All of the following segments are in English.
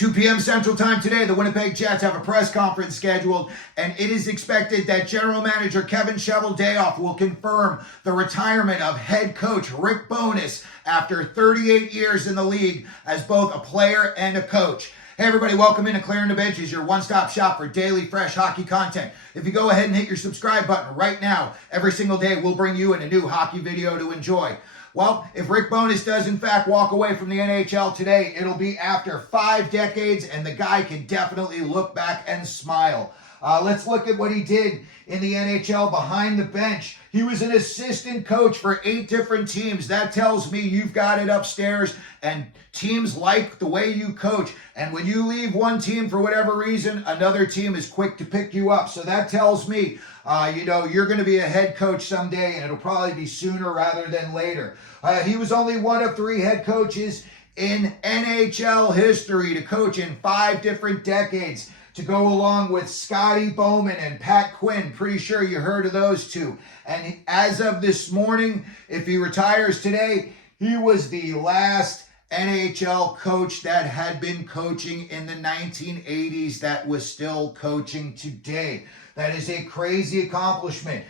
2 p.m. Central Time today, the Winnipeg Jets have a press conference scheduled, and it is expected that General Manager Kevin Cheveldayoff will confirm the retirement of head coach Rick Bowness after 38 years in the league as both a player and a coach. Hey everybody, welcome into Clearing the Benches, your one-stop shop for daily fresh hockey content. If you go ahead and hit your subscribe button right now, every single day we'll bring you in a new hockey video to enjoy. Well, if Rick Bowness does in fact walk away from the NHL today, it'll be after 5 decades, and the guy can definitely look back and smile. Let's look at what he did in the NHL behind the bench. He was an assistant coach for 8 different teams. That tells me you've got it upstairs, and teams like the way you coach. And when you leave one team for whatever reason, another team is quick to pick you up. So that tells me, you're going to be a head coach someday, and it'll probably be sooner rather than later. He was only one of 3 head coaches in NHL history to coach in 5 different decades, to go along with Scotty, Bowman, and Pat Quinn. Pretty sure you heard of those two. And as of this morning, if he retires today, he was the last NHL coach that had been coaching in the 1980s that was still coaching today. That is a crazy accomplishment.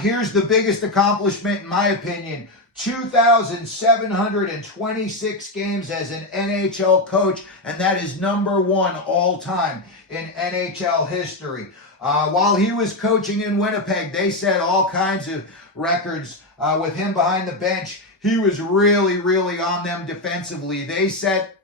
Here's the biggest accomplishment, in my opinion. 2,726 games as an NHL coach, and that is number 1 all time in NHL history. While he was coaching in Winnipeg, they set all kinds of records with him behind the bench. He was really on them defensively. They set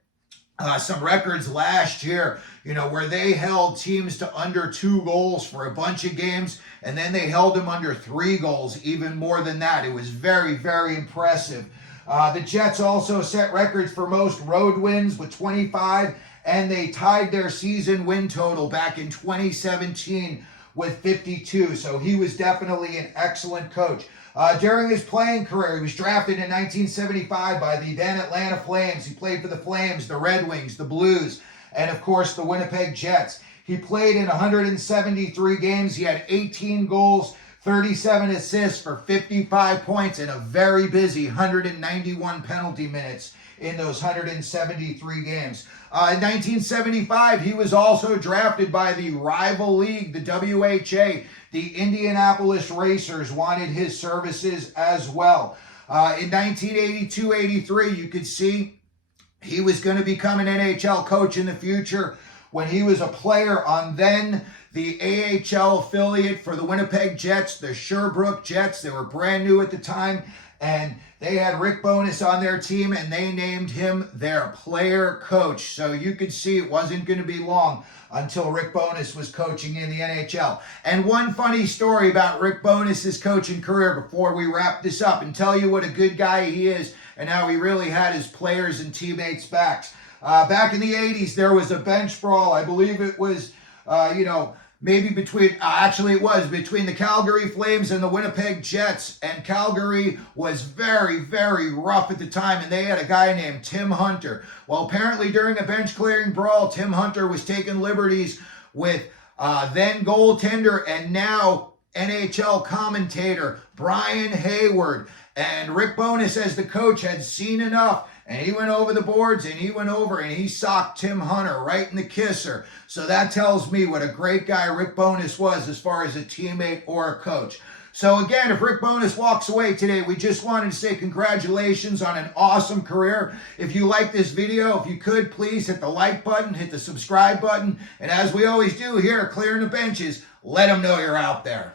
some records last year, where they held teams to under 2 goals for a bunch of games, and then they held them under 3 goals, even more than that. It was very impressive. The Jets also set records for most road wins with 25, and they tied their season win total back in 2017 with 52. So he was definitely an excellent coach. During his playing career, he was drafted in 1975 by the then Atlanta Flames. He played for the Flames, the Red Wings, the Blues, and of course the Winnipeg Jets. He played in 173 games. He had 18 goals, 37 assists for 55 points, and a very busy 191 penalty minutes in those 173 games. In 1975, he was also drafted by the rival league, the WHA. The Indianapolis Racers wanted his services as well. In 1982-83, you could see he was going to become an NHL coach in the future when he was a player on then the AHL affiliate for the Winnipeg Jets, the Sherbrooke Jets. They were brand new at the time, and they had Rick Bowness on their team, and they named him their player coach. So you could see it wasn't going to be long until Rick Bowness was coaching in the NHL. And one funny story about Rick Bowness's coaching career before we wrap this up and tell you what a good guy he is and how he really had his players and teammates' backs. Back in the 80s, there was a bench brawl. I believe it was, maybe between the Calgary Flames and the Winnipeg Jets. And Calgary was very rough at the time, and they had a guy named Tim Hunter. Well, apparently during a bench clearing brawl, Tim Hunter was taking liberties with then goaltender and now NHL commentator Brian Hayward. And Rick Bowness, as the coach, had seen enough, and he went over the boards, and he socked Tim Hunter right in the kisser. So that tells me what a great guy Rick Bowness was as far as a teammate or a coach. So again, if Rick Bowness walks away today, we just wanted to say congratulations on an awesome career. If you like this video, if you could, please hit the like button, hit the subscribe button, and as we always do here at Clearing the Benches, let them know you're out there.